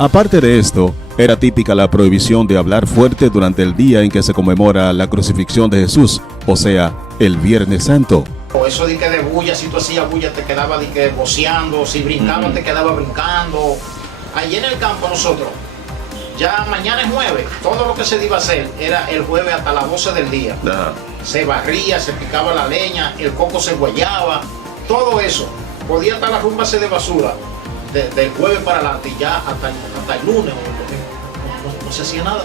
Aparte de esto, era típica la prohibición de hablar fuerte durante el día en que se conmemora la crucifixión de Jesús, o sea, el Viernes Santo. Eso de que de bulla, si tú hacías bulla te quedaba de que voceando, si brincabas te quedaba brincando. Allí en el campo nosotros, ya mañana es jueves, todo lo que se iba a hacer era el jueves hasta las 12 del día. Se barría, se picaba la leña, el coco se guayaba, todo eso. Podía estar la rumba de basura del jueves para adelante y ya hasta el lunes no se hacía nada.